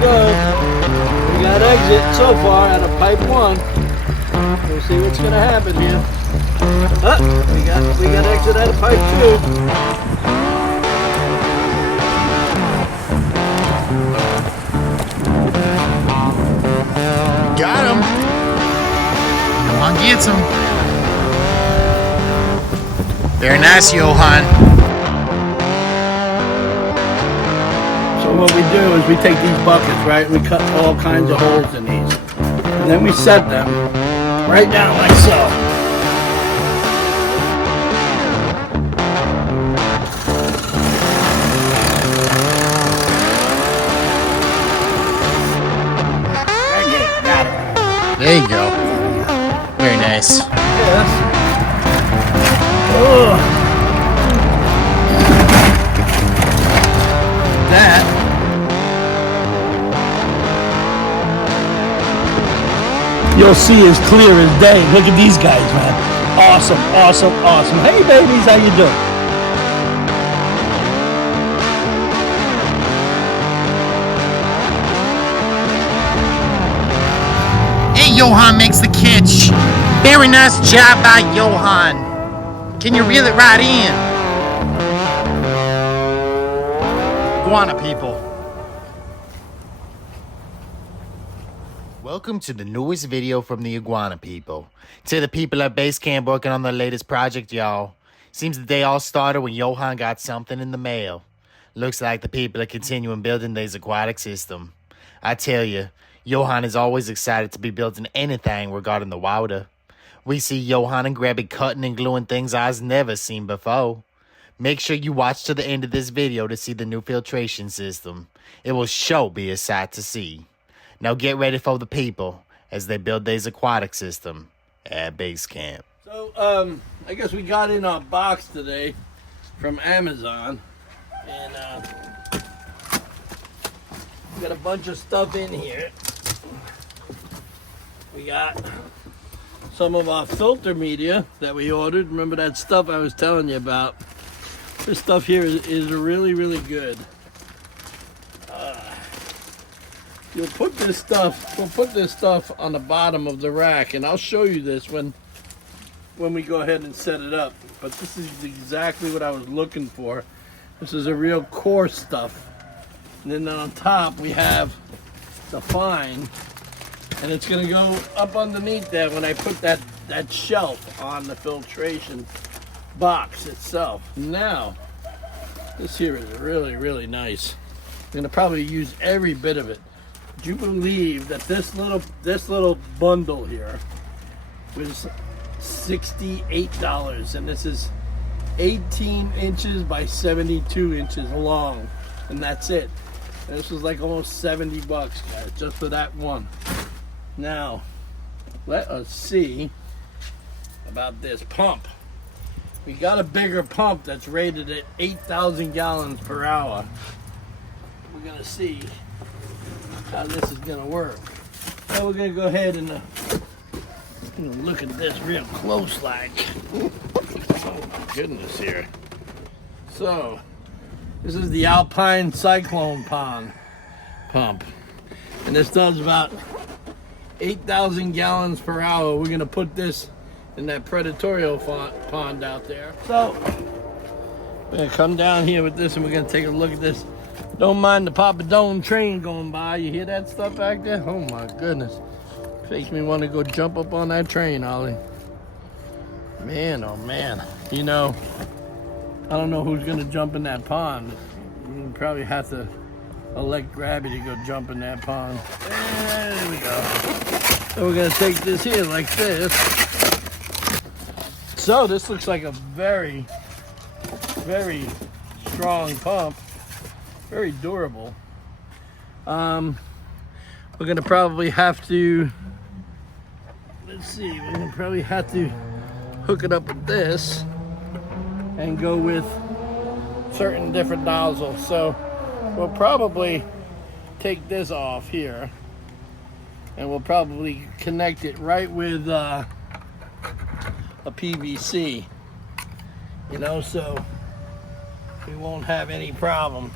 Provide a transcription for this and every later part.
go. We got exit so far out of pipe 1. We'll see what's gonna happen here. We got exit out of pipe 2. Got him. Come on, get him. Very nice, Yohan. So what we do is we take these buckets, right? We cut all kinds of holes in these. And then we set them right down like so. There you go. Very nice. Yes. Oh. That. You'll see as clear as day. Look at these guys, man. Awesome, awesome, awesome. Hey, babies, how you doing? Yohan makes the catch. Very nice job by Yohan. Can you reel it right in? Iguana people. Welcome to the newest video from the Iguana people. To the people at base camp working on their latest project, y'all. Seems the day all started when Yohan got something in the mail. Looks like the people are continuing building this aquatic system. I tell you, Yohan is always excited to be building anything regarding the water. We see Yohan and Grabby cutting and gluing things I've never seen before. Make sure you watch to the end of this video to see the new filtration system. It will sure be a sight to see. Now get ready for the people as they build this aquatic system at base camp. So, I guess we got in our box today from Amazon. And, we got a bunch of stuff in here. We got some of our filter media that we ordered. Remember that stuff I was telling you about? This stuff here is really, really good. We'll put this stuff on the bottom of the rack, and I'll show you this when we go ahead and set it up. But this is exactly what I was looking for. This is a real coarse stuff. And then on top we have the fine, and it's going to go up underneath that when I put that shelf on the filtration box itself. Now, this here is really, really nice. I'm going to probably use every bit of it. Would you believe that this little bundle here was $68, and this is 18 inches by 72 inches long, and that's it. And this was like almost 70 bucks, guys, just for that one. Now, let us see about this pump. We got a bigger pump that's rated at 8,000 gallons per hour. We're gonna see how this is gonna work. So we're gonna go ahead and look at this real close like. Oh my goodness here. So, this is the Alpine Cyclone pump. And this does about 8,000 gallons per hour. We're gonna put this in that predatorial pond out there. So, we're gonna come down here with this and we're gonna take a look at this. Don't mind the Papa Dome train going by. You hear that stuff back there? Oh my goodness. Makes me want to go jump up on that train, Ollie. Man, oh man. You know, I don't know who's gonna jump in that pond. You probably have to elect Grabby to go jump in that pond. There we go. So we're gonna take this here like this. So this looks like a very, very strong pump. Very durable. We're gonna probably have to, let's see, we're gonna probably have to hook it up with this and go with certain different nozzles. So we'll probably take this off here and we'll probably connect it right with a PVC, you know, so we won't have any problem.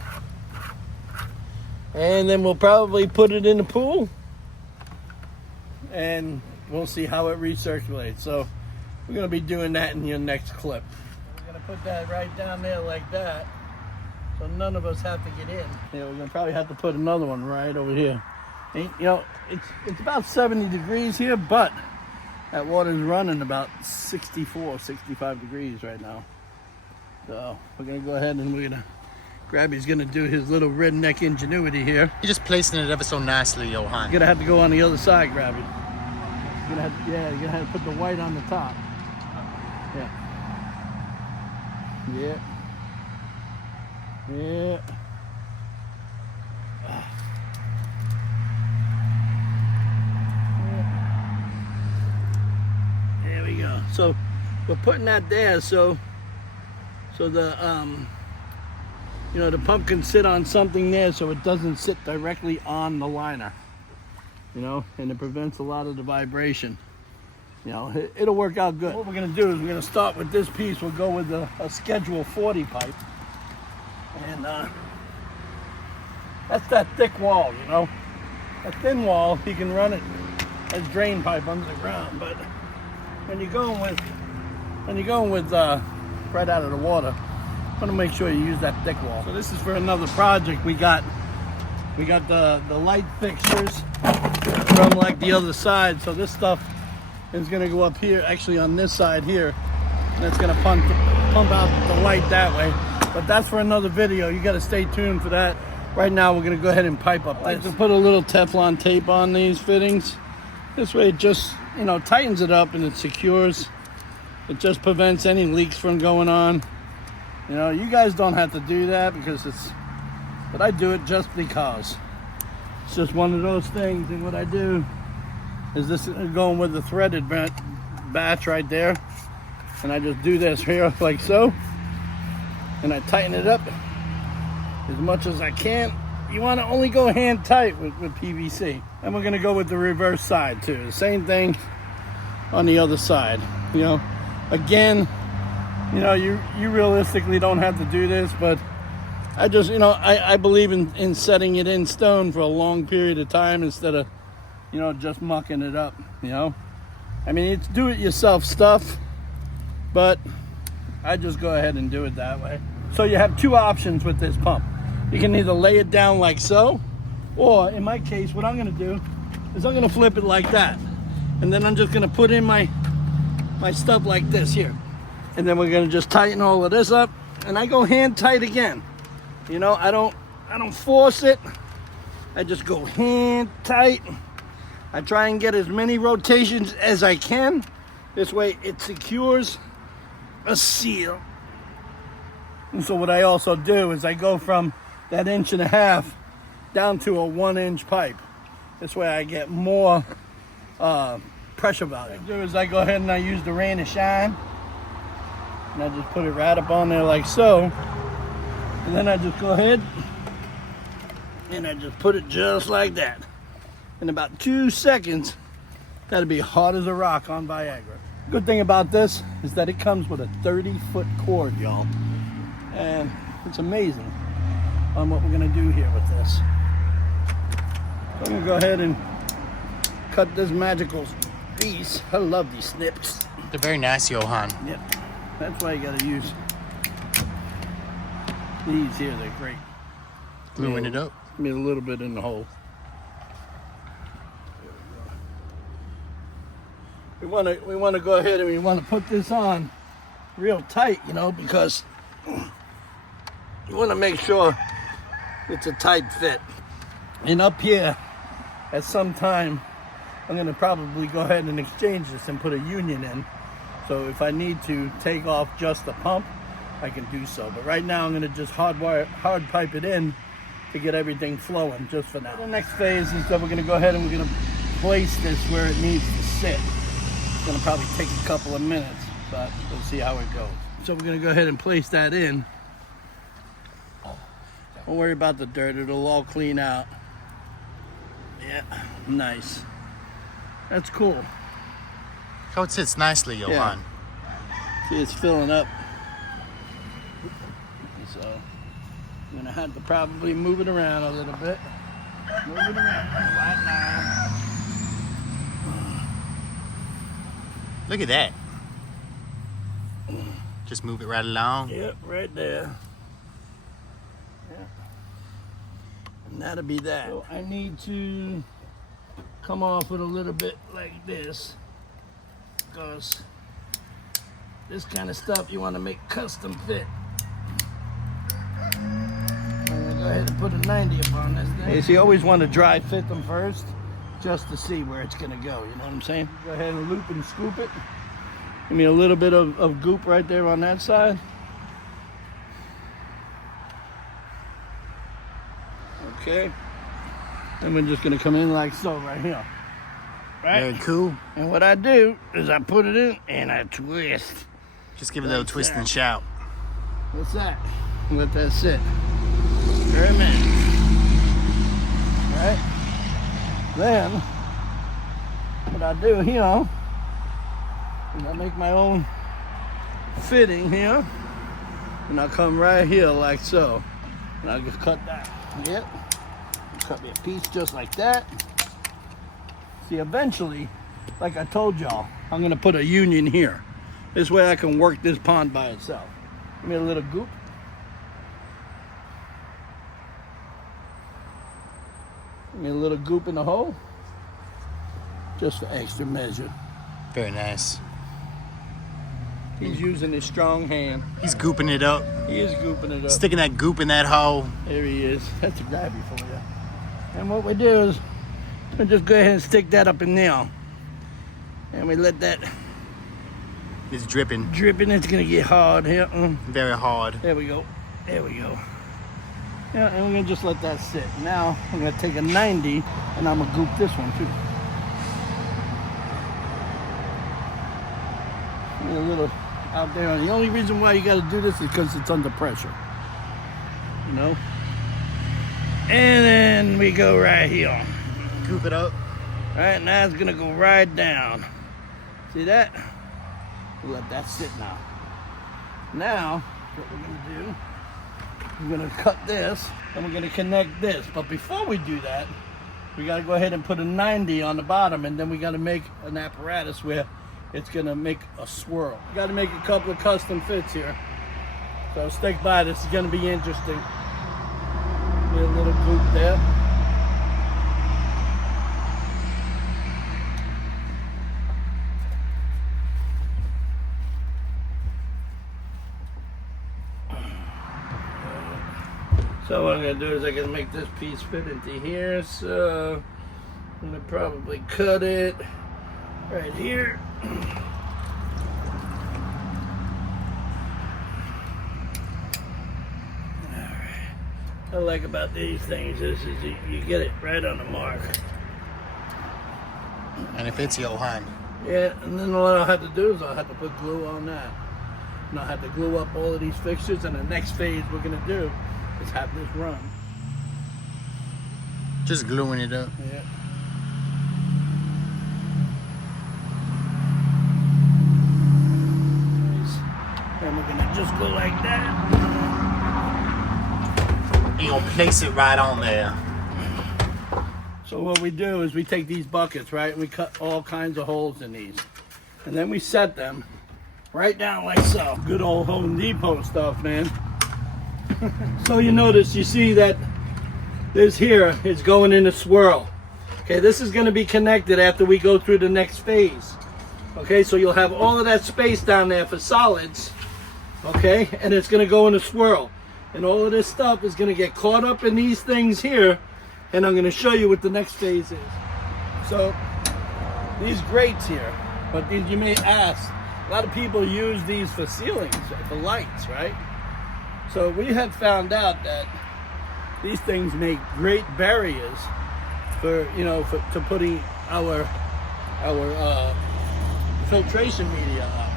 And then we'll probably put it in the pool. And we'll see how it recirculates. So we're going to be doing that in your next clip. We're going to put that right down there like that. So none of us have to get in. Yeah, we're going to probably have to put another one right over here. And, you know, it's about 70 degrees here, but that water's running about 64, 65 degrees right now. So we're going to go ahead and we're going to Grabby's going to do his little redneck ingenuity here. You're just placing it ever so nicely, Yohan. You're going to have to go on the other side, Grabby. You're going to have to put the white on the top. Yeah. Yeah. Yeah. There we go. So we're putting that there so the you know, the pump can sit on something there so it doesn't sit directly on the liner. You know, and it prevents a lot of the vibration. You know, it'll work out good. What we're gonna do is we're gonna start with this piece. We'll go with a schedule 40 pipe. And that's that thick wall, you know. That thin wall, you can run it as drain pipe under the ground, but when you're going with right out of the water, you want to make sure you use that thick wall. So this is for another project. We got the light fixtures from like the other side. So this stuff is going to go up here, actually on this side here, and it's going to pump out the light that way. But that's for another video. You got to stay tuned for that. Right now we're going to go ahead and pipe up. I like to put a little Teflon tape on these fittings. This way it just, you know, tightens it up and it secures. It just prevents any leaks from going on. You know, you guys don't have to do that because but I do it just because. It's just one of those things. And what I do is this is going with the threaded batch right there. And I just do this here like so. And I tighten it up as much as I can. You want to only go hand tight with PVC. And we're going to go with the reverse side too. The same thing on the other side. You know, again, you know, you realistically don't have to do this, but I just, you know, I believe in setting it in stone for a long period of time instead of, you know, just mucking it up, you know. I mean, it's do-it-yourself stuff, but I just go ahead and do it that way. So you have two options with this pump. You can either lay it down like so, or in my case, what I'm gonna do is I'm gonna flip it like that. And then I'm just gonna put in my stuff like this here. And then we're gonna just tighten all of this up. And I go hand tight again. You know, I don't force it. I just go hand tight. I try and get as many rotations as I can. This way it secures a seal. And so what I also do is I go from that 1.5 inches down to a 1-inch pipe. This way I get more pressure value. What I do is I go ahead and I use the rain and shine. And I just put it right up on there like so. And then I just go ahead and I just put it just like that. In about 2 seconds, that'll be hard as a rock on Viagra. Good thing about this is that it comes with a 30-foot cord, y'all. And it's amazing on what we're gonna do here with this. So I'm gonna go ahead and cut this magical piece. I love these snips. They're very nice, Yohan. Yep, that's why you gotta use these here. They're great. Gluing it up. Made a little bit in the hole. We want to go ahead and we want to put this on real tight, you know, because you want to make sure it's a tight fit. And up here, at some time, I'm going to probably go ahead and exchange this and put a union in. So if I need to take off just the pump, I can do so. But right now, I'm going to just hard pipe it in to get everything flowing just for now. The next phase is that we're going to go ahead and we're going to place this where it needs to sit. It's going to probably take a couple of minutes, but we'll see how it goes. So we're going to go ahead and place that in. Don't worry about the dirt, it'll all clean out. Yeah, nice. That's cool. How it sits nicely, Yohan. Yeah. See, it's filling up. So I'm going to have to probably move it around a little bit. Move it around right now. Look at that. Just move it right along. Yep, right there. Yep. And that'll be that. So I need to come off it a little bit like this, because this kind of stuff you want to make custom fit. I'm gonna go ahead and put a 90 upon this thing. So you always want to dry fit them first, just to see where it's gonna go, you know what I'm saying? Go ahead and loop and scoop it. Give me a little bit of goop right there on that side. Okay. Then we're just gonna come in like so right here. Right? Very cool. And what I do is I put it in and I twist. Just give it a little twist and shout. What's that? Let that sit for a minute. Right? Then, what I do here is I make my own fitting here. And I come right here like so. And I just cut that. Yep. Cut me a piece just like that. See, eventually, like I told y'all, I'm gonna put a union here. This way I can work this pond by itself. Give me a little goop. Give me a little goop in the hole. Just for extra measure. Very nice. He's using his strong hand. He's gooping it up. He is gooping it up. Sticking that goop in that hole. There he is. That's a grabby for you. And what we do is we just go ahead and stick that up in there. And we let that It's dripping. dripping. It's gonna get hard here. Very hard. There we go. There we go. Yeah, and we're gonna just let that sit. Now I'm gonna take a 90 and I'm gonna goop this one too. A little out there. The only reason why you got to do this is because it's under pressure, you know. And then we go right here. Goop it up. Right now it's gonna go right down. See that? We'll let that sit now. Now what we're gonna do, we're gonna cut this and we're gonna connect this. But before we do that, we gotta go ahead and put a 90 on the bottom, and then we gotta make an apparatus where it's gonna make a swirl. You gotta make a couple of custom fits here. So stick by, this is gonna be interesting. Be a little goop there. So what I'm gonna do is I'm gonna make this piece fit into here. So I'm gonna probably cut it right here. What I like about these things is you get it right on the mark. And if it's Yohan. Yeah, and then all I have to do is I have to put glue on that. And I have to glue up all of these fixtures, and the next phase we're gonna do is have this run. Just gluing it up. Yeah. And we're gonna just go like that. And you'll place it right on there. So what we do is we take these buckets, right? And we cut all kinds of holes in these. And then we set them right down like so. Good old Home Depot stuff, man. So you notice, you see that this here is going in a swirl. Okay, this is gonna be connected after we go through the next phase. Okay, so you'll have all of that space down there for solids. Okay, and it's gonna go in a swirl. And all of this stuff is gonna get caught up in these things here, and I'm gonna show you what the next phase is. So, these grates here, but these, you may ask, a lot of people use these for ceilings, for lights, right? So we had found out that these things make great barriers for, you know, to putting our filtration media up.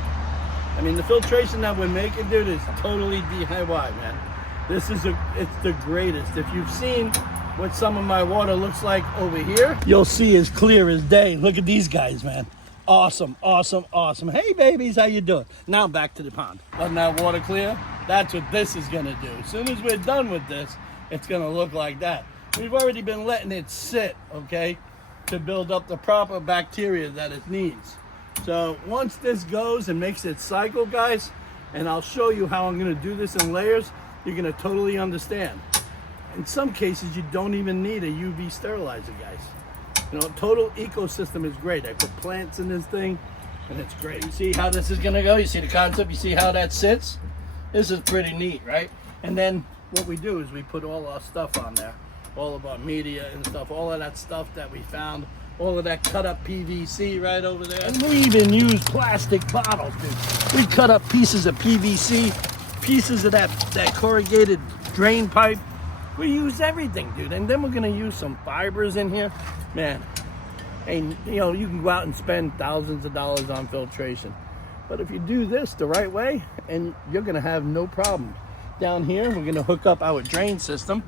I mean, the filtration that we're making, dude, is totally DIY, man. This is it's the greatest. If you've seen what some of my water looks like over here, you'll see as clear as day. Look at these guys, man. Awesome, awesome, awesome. Hey, babies, how you doing? Now back to the pond. Wasn't that water clear? That's what this is gonna do. As soon as we're done with this, it's gonna look like that. we've already been letting it sit, okay, to build up the proper bacteria that it needs. So once this goes and makes it cycle, guys, and I'll show you how I'm going to do this in layers, you're going to totally understand. In some cases, you don't even need a UV sterilizer, guys. You know, total ecosystem is great. I put plants in this thing, and it's great. You see how this is going to go? You see the concept? You see how that sits? This is pretty neat, right? And then what we do is we put all our stuff on there, all of our media and stuff, all of that stuff that we found, all of that cut up PVC right over there. And we even use plastic bottles, dude. We cut up pieces of PVC, pieces of that corrugated drain pipe. We use everything, dude. And then we're gonna use some fibers in here. Man, and you know, you can go out and spend thousands of dollars on filtration. But if you do this the right way, and you're gonna have no problem. Down here, we're gonna hook up our drain system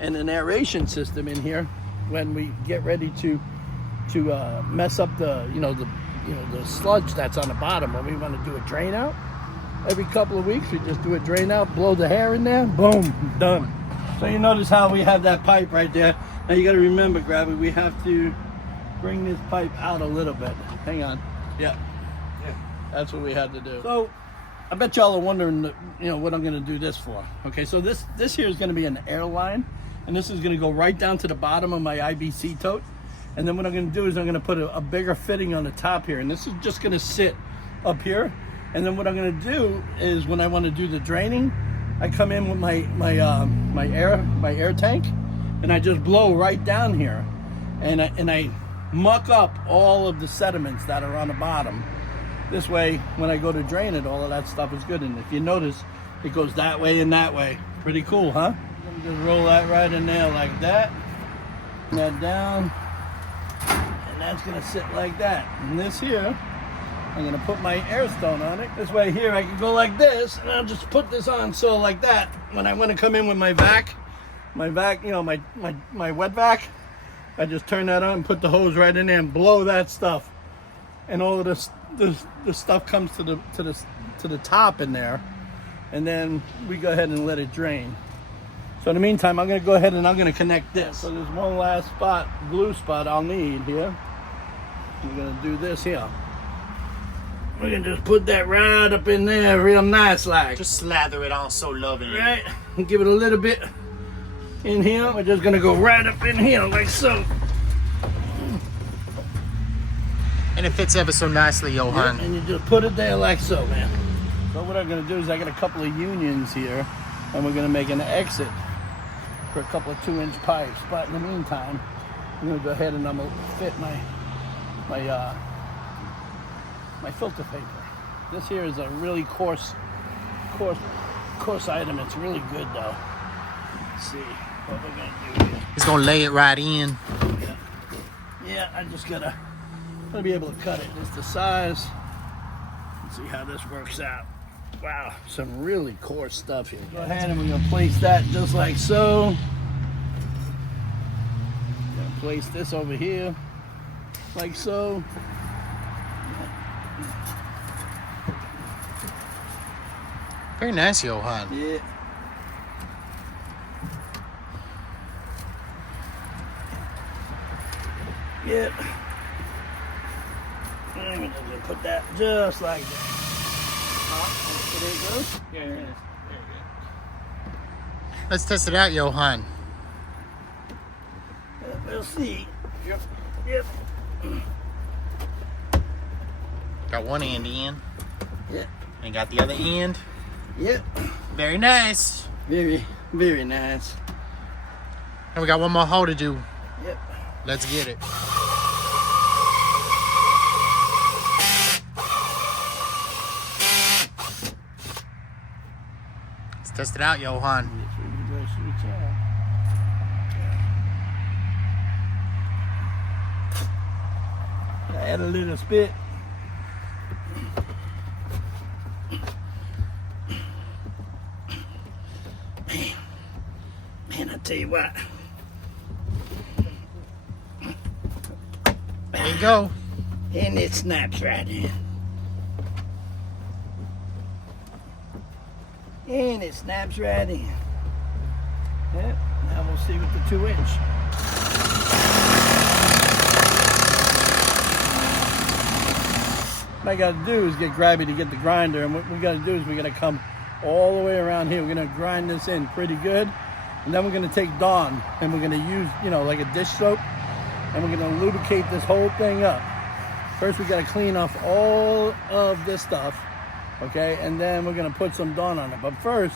and an aeration system in here when we get ready to mess up the sludge that's on the bottom. When we want to do a drain out, every couple of weeks we just do a drain out, blow the hair in there, boom, done. So you notice how we have that pipe right there. Now you got to remember, Gravity, we have to bring this pipe out a little bit. Hang on. Yeah. That's what we had to do. So I bet y'all are wondering, what I'm going to do this for. Okay, so this here is going to be an air line, and this is going to go right down to the bottom of my IBC tote. And then what I'm going to do is I'm going to put a bigger fitting on the top here, and this is just going to sit up here. And then what I'm going to do is when I want to do the draining, I come in with my air tank, and I just blow right down here, and I muck up all of the sediments that are on the bottom. This way, when I go to drain it, all of that stuff is good. And if you notice, it goes that way and that way. Pretty cool, huh? I'm gonna just roll that right in there like that. That down. And that's gonna sit like that. And this here, I'm gonna put my air stone on it. This way here, I can go like this, and I'll just put this on so like that. When I wanna come in with my vac, my wet vac, I just turn that on and put the hose right in there and blow that stuff. And all of this the stuff comes to the top in there, and then we go ahead and let it drain. So in the meantime, I'm going to go ahead and I'm going to connect this. So there's one last spot, glue spot I'll need here. I'm going to do this here. We can just put that right up in there real nice like. Just slather it on so lovingly. Right, and give it a little bit in here. We're just going to go right up in here like so. And it fits ever so nicely, Yohan. Yep, and you just put it there like so, man. So what I'm going to do is I got a couple of unions here, and we're going to make an exit for a couple of 2-inch pipes. But in the meantime, I'm going to go ahead and I'm going to fit my filter paper. This here is a really coarse item. It's really good though. Let's see what we're going to do here. He's going to lay it right in. Yeah, I just got to be able to cut it just the size. Let's see how this works out. Wow, some really coarse stuff here. Go ahead and we're gonna place that just like so. Gonna place this over here, like so. Very nice, Yohan. Yeah. Yep. I'm gonna put that just like that. There it goes. Yeah, there it is. There we go. Let's test it out, Yohan. We'll see. Yep. Got one end in. Yep. And got the other end. Yep. Very nice. Very, very nice. And we got one more hole to do. Yep. Let's get it. Let's test it out, Yohan. Add a little spit. Man, I tell you what. There you go. And it snaps right in. And it snaps right in. Yep. Now we'll see with the 2-inch. What I got to do is get Grabby to get the grinder, and what we got to do is we got to come all the way around here. We're going to grind this in pretty good, and then we're going to take Dawn, and we're going to use, you know, like a dish soap, and we're going to lubricate this whole thing up. First, we got to clean off all of this stuff, okay, and then we're going to put some Dawn on it. But first,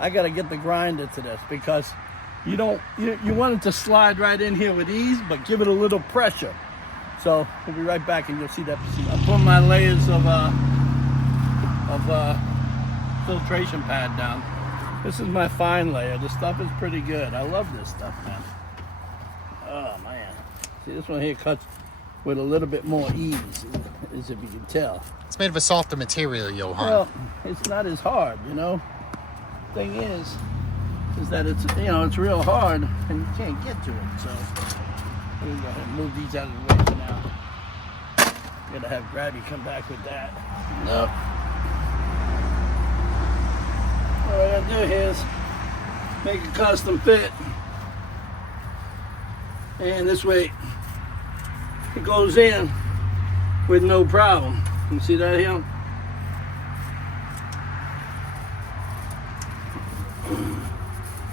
I got to get the grinder to this, because you want it to slide right in here with ease, but give it a little pressure. So we'll be right back, and you'll see that. I'll put my layers of filtration pad down. This is my fine layer. The stuff is pretty good. I love this stuff, man. Oh man, see, this one here cuts with a little bit more ease, as if you can tell. It's made of a softer material, Yohan. Well, it's not as hard, you know. Thing is that it's, you know, it's real hard, and you can't get to it. So we're gonna go ahead and move these out of the way for now. Gotta have Grabby come back with that. Nope. What I gotta do here is make a custom fit, and this way it goes in with no problem. You see that here?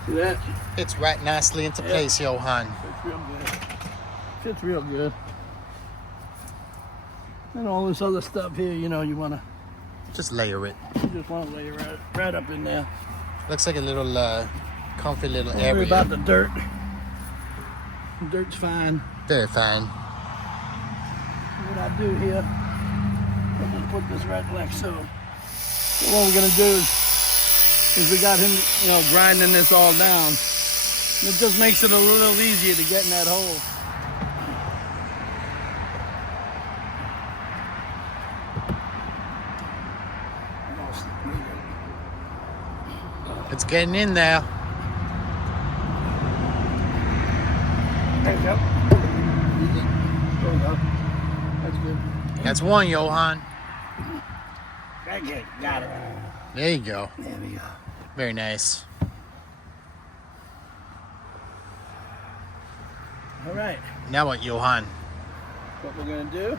See that? It's right nicely into place, Yohan. Fits real good. Fits real good. And all this other stuff here, you know, you want to just layer it. You just want to lay it right up in there. Looks like a little comfy little Don't area. worry about the dirt. The dirt's fine. Very fine. What I do here, I'll just put this right like so. So what we're gonna do is we got him, you know, grinding this all down. It just makes it a little easier to get in that hole. It's getting in there. There you go. There you go. That's good. That's one, Yohan. Okay, got it. There you go. There we go. Very nice. All right. Now what, Yohan? What we're gonna do,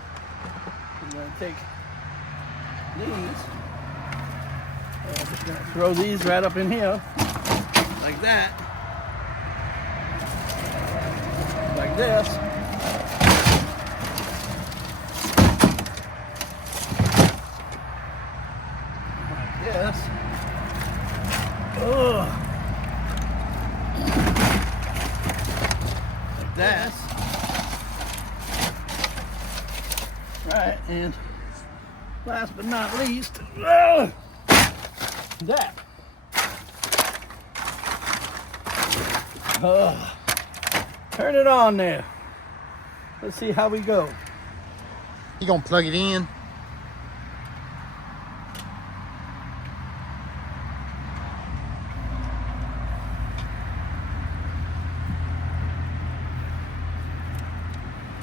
we're gonna take these. I'm just gonna throw these right up in here, like that, like this. Like this. Oh. Like that. Right, and last but not least, that. Turn it on there. Let's see how we go. You gonna plug it in?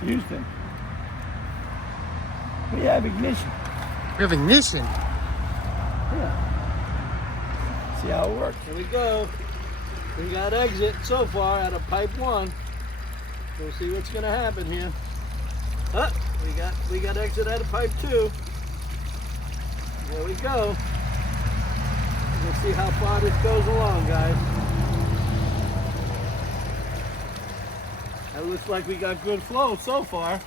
Houston. We have ignition. We have ignition. Yeah. See how it works. Here we go. We got exit so far out of pipe 1. We'll see what's gonna happen here. We got exit out of pipe 2. There we go. We'll see how far this goes along, guys. It looks like we got good flow so far.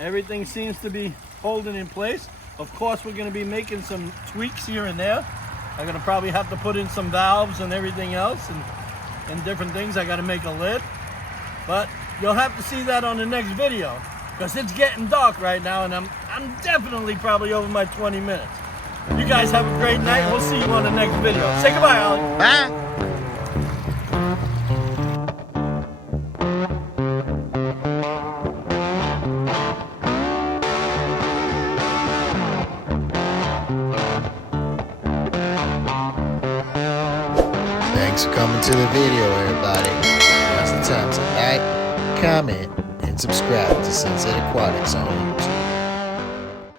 Everything seems to be holding in place. Of course, we're going to be making some tweaks here and there. I'm going to probably have to put in some valves and everything else and different things. I got to make a lid. But you'll have to see that on the next video, because it's getting dark right now, and I'm definitely probably over my 20 minutes. You guys have a great night. We'll see you on the next video. Say goodbye, Ollie. Bye. Thanks for coming to the video, everybody. Now's the time to like, comment, and subscribe to Sunset Aquatics on YouTube.